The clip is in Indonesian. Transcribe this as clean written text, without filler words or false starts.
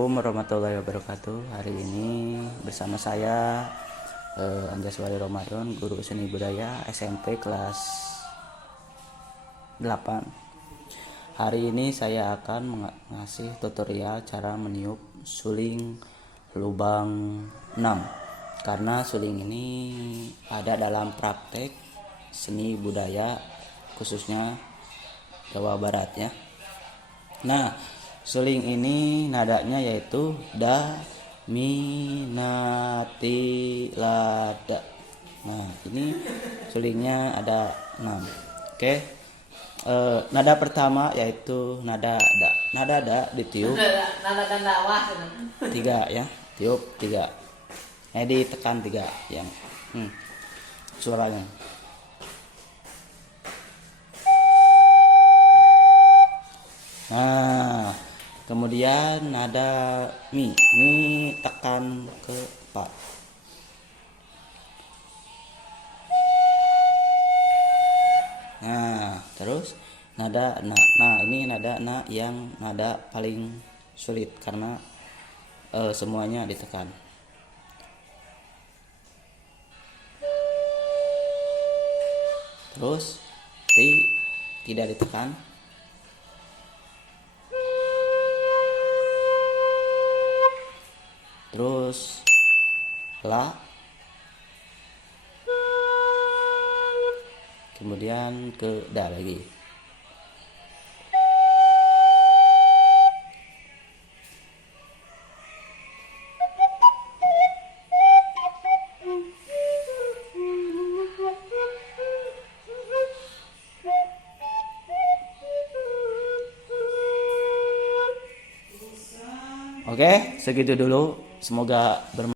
Assalamualaikum warahmatullahi wabarakatuh. Hari ini bersama saya Anjas Wali Ramadan, guru seni budaya SMP kelas 8. Hari ini saya akan mengasih tutorial cara meniup suling lubang 6. Karena suling ini ada dalam praktek seni budaya khususnya Jawa Barat ya. Nah, suling ini nadanya yaitu da, mi, na, ti, la, da. Nah, ini sulingnya ada 6. Oke. Nada pertama yaitu nada da. Nada da ditiup. Nada wah. 3 ya. Tiup 3. Ditekan 3 yang suaranya. Nah, kemudian nada mi tekan ke 4. Nah, terus nada na. Nah, ini nada na yang nada paling sulit karena semuanya ditekan. Terus ti tidak ditekan. Terus la, kemudian ke da lagi. Oke, segitu dulu. Semoga bermanfaat.